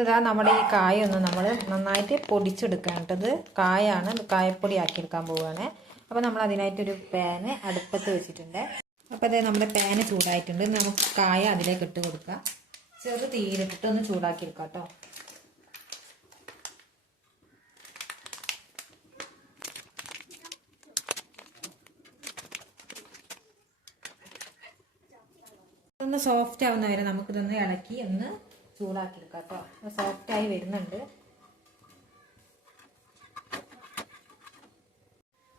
ഇതാ നമ്മുടെ ഈ കായ ഒന്ന് നമ്മൾ നന്നായിട്ട് പൊടിച്ചെടുക്കേണ്ടത്. കായാണ്, കായപ്പൊടി ആക്കിയെടുക്കാൻ പോവുകയാണ്. അപ്പോൾ നമ്മൾ അതിനായിട്ടൊരു പാന് അടുപ്പത്ത് വെച്ചിട്ടുണ്ട്. അപ്പോൾ അതേ നമ്മുടെ പാന് ചൂടായിട്ടുണ്ട്. നമുക്ക് കായ അതിലേക്ക് ഇട്ട് കൊടുക്കാം. ചെറു തീയിലിട്ടിട്ട് ഒന്ന് ചൂടാക്കിയെടുക്കാം കേട്ടോ. ഒന്ന് സോഫ്റ്റ് ആവുന്ന വരെ നമുക്കിതൊന്ന് ഇളക്കി ഒന്ന് ചൂടാക്കിയെടുക്കാം കേട്ടോ. സോഫ്റ്റായി വരുന്നുണ്ട്.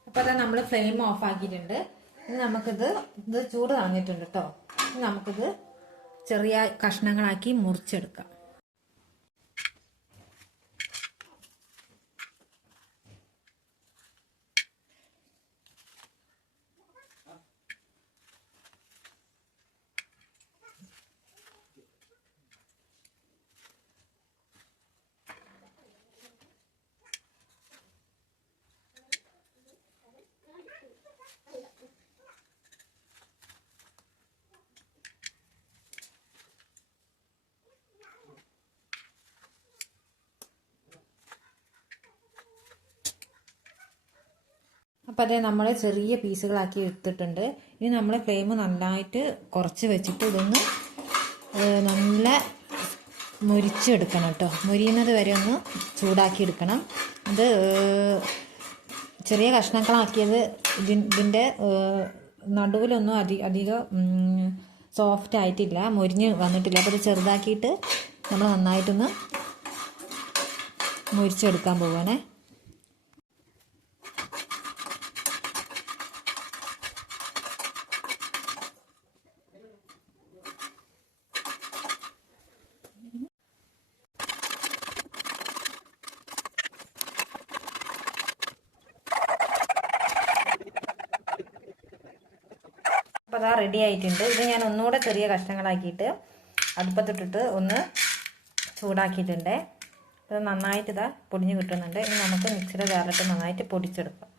അപ്പോൾ അത് നമ്മൾ ഫ്ലെയിം ഓഫ് ആക്കിയിട്ടുണ്ട്. ഇനി നമുക്കിത് ചൂട് തണിഞ്ഞിട്ടുണ്ട് കേട്ടോ. ഇനി നമുക്കിത് ചെറിയ കഷ്ണങ്ങളാക്കി മുറിച്ചെടുക്കാം. അപ്പോൾ അതേ നമ്മൾ ചെറിയ പീസുകളാക്കി എടുത്തിട്ടുണ്ട്. ഇനി നമ്മൾ ഫ്ലെയിം നന്നായിട്ട് കുറച്ച് വെച്ചിട്ട് ഇതൊന്ന് നല്ല മുരിച്ചെടുക്കണം കേട്ടോ. മുരിയുന്നത് വരെ ഒന്ന് ചൂടാക്കി എടുക്കണം. ഇത് ചെറിയ കഷ്ണങ്ങളാക്കിയത് ഇതിൻ്റെ നടുവിലൊന്നും അധികം സോഫ്റ്റ് ആയിട്ടില്ല, മുരിഞ്ഞ് വന്നിട്ടില്ല. അപ്പോൾ ഇത് ചെറുതാക്കിയിട്ട് നമ്മൾ നന്നായിട്ടൊന്ന് മുരിച്ചെടുക്കാൻ പോവുകയാണേ. അപ്പോൾ അതാ റെഡി ആയിട്ടുണ്ട്. ഇത് ഞാൻ ഒന്നുകൂടെ ചെറിയ കഷ്ണങ്ങളാക്കിയിട്ട് അടുപ്പത്തിട്ടിട്ട് ഒന്ന് ചൂടാക്കിയിട്ടുണ്ട്. ഇത് നന്നായിട്ട് ഇതാ പൊടിഞ്ഞ് കിട്ടുന്നുണ്ട്. ഇനി നമുക്ക് മിക്സിയുടെ ജാറിലിട്ട് നന്നായിട്ട് പൊടിച്ചെടുക്കാം.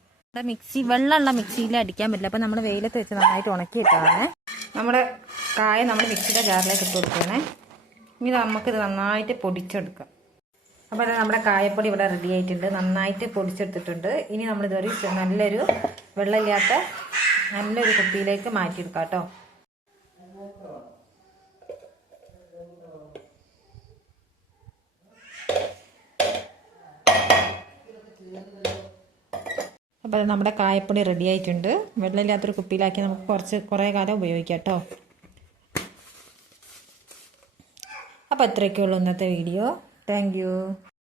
വെള്ളമുള്ള മിക്സിയിൽ അടിക്കാൻ പറ്റില്ല. അപ്പോൾ നമ്മൾ വെയിലത്ത് വെച്ച് നന്നായിട്ട് ഉണക്കിയിട്ടാണ് നമ്മുടെ കായ നമ്മൾ മിക്സിയുടെ ജാറിലേക്ക് ഇട്ട് കൊടുക്കണേ. ഇനി നമുക്കിത് നന്നായിട്ട് പൊടിച്ചെടുക്കാം. അപ്പോൾ അത് നമ്മുടെ കായപ്പൊടി ഇവിടെ റെഡി ആയിട്ടുണ്ട്. നന്നായിട്ട് പൊടിച്ചെടുത്തിട്ടുണ്ട്. ഇനി നമ്മളിതൊരു നല്ലൊരു വെള്ളമില്ലാത്ത നല്ലൊരു കുപ്പിയിലേക്ക് മാറ്റിയെടുക്കാം കേട്ടോ. അപ്പോൾ അത് നമ്മുടെ കായപ്പൊടി റെഡി ആയിട്ടുണ്ട്. വെള്ളമില്ലാത്തൊരു കുപ്പിയിലാക്കി നമുക്ക് കുറേ കാലം ഉപയോഗിക്കാം കേട്ടോ. അപ്പോൾ ഇത്രയൊക്കെയുള്ളൂ ഇന്നത്തെ വീഡിയോ. Thank you.